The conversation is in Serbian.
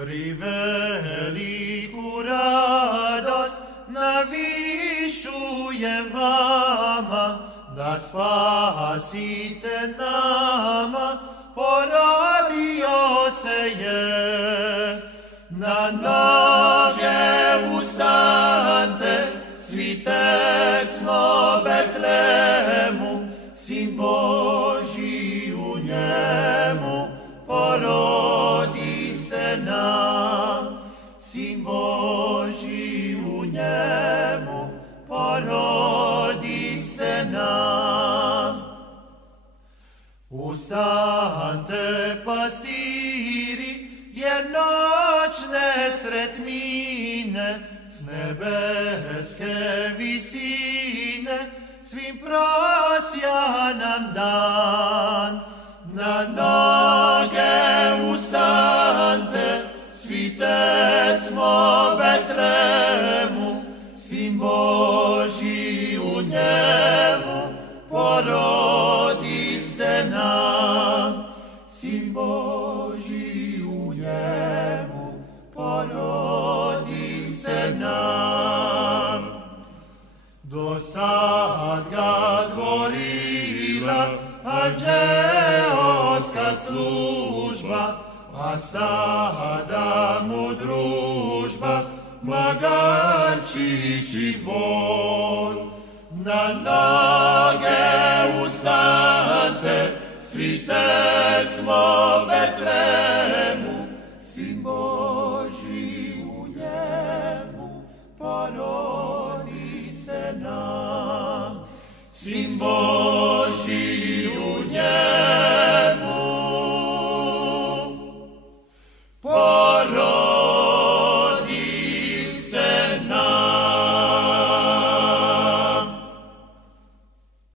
Priveliku radost navišujem vama, da spasite nama porodio se je. Na noge ustanite, svitec smo Betlemu, Sin Božji u njemu porodi se nam. Sin Božji u njemu porodi se nam. Ustanite, pastiri, jer noć nesret mine, s nebeske visine svim prosja nam dan. Na noge ustanite, svitec smo Betlemu, Sin Božji u njemu porodi se nam. Sin Božji u njemu porodi se nam. Do sad ga dvorila anđeoska služba, a sada mu družba magarčići dvor. Na noge ustanite, svitec smo Betlemu, Sin Božji u njemu porodi se nam. Sin Božji